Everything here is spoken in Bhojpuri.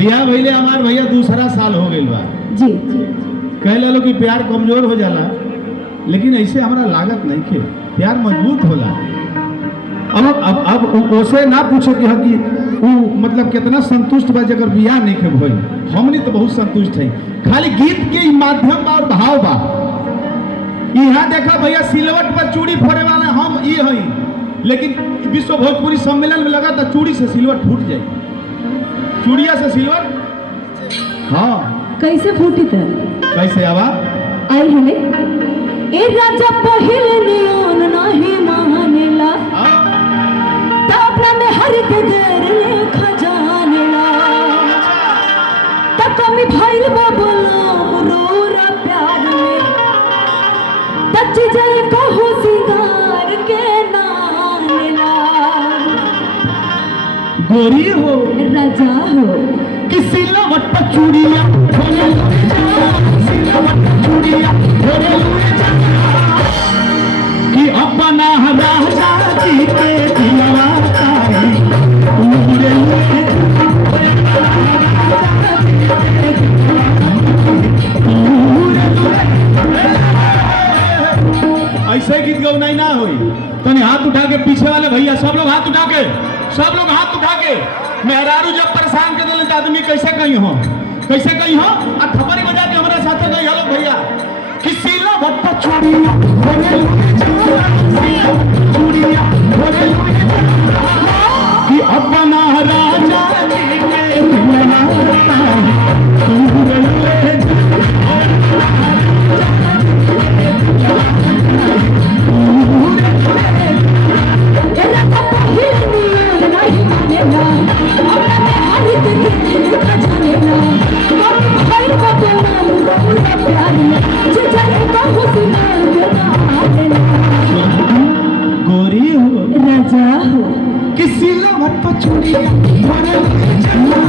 बियाह भइले हमार भैया दूसरा साल हो गइल बा जी कह लो कि प्यार कमजोर हो जाला, लेकिन ऐसे हमारा लागत नहीं के प्यार मजबूत होला। अब ओसे ना पूछो कि वो मतलब कितना संतुष्ट बा जगर बियाह नहीं के भइल। हमनी तो बहुत संतुष्ट है, खाली गीत के माध्यम बा और भाव बा। यहाँ देखा भैया सिलवट पर चूड़ी फोड़े वाला हम ये हई, लेकिन विश्व भोजपुरी सम्मेलन में लगा था चूड़ी से सिलवट फूट जाए, चूड़िया से सिलवट। हाँ कैसे फूटी था? कैसे आवा आई हमें ए राजा पहले नियन नहीं मानेला, तो अपना में हर के देर ले खजानेला, तो कमी भइल बा बोलो रोरा प्यार में, तच जाए कहो सिंगार के नानेला। गोरी हो राजा हो कि सिलवट पर चूड़िया फोड़े लुए जा, सिलवट पर चूड़िया फोड़े लुए जा, कि अपना राजा जी के दिलवा तारी उड़े लुए ऐसे गीत गौनाई ना होई। तनी हाथ उठा के पीछे वाले भैया सब लोग हाथ उठा के, सब लोग हाथ उठा के। मेहरारू जब परेशान कर दिले तो आदमी कैसे कहीं हो, कैसे कहीं हो और थप्पड़ी बजा के हमारे साथे गई हेलो भैया कि सीला भट्टा चूड़िया फोड़े लुए जा, चूड़िया फोड़े लुए जा, कि अपना राजा जी के दिलवा तारी उड़े लुए जा। गोरी हो राजा हो कि सिलवट पर चूड़िया फोड़े लुए जा,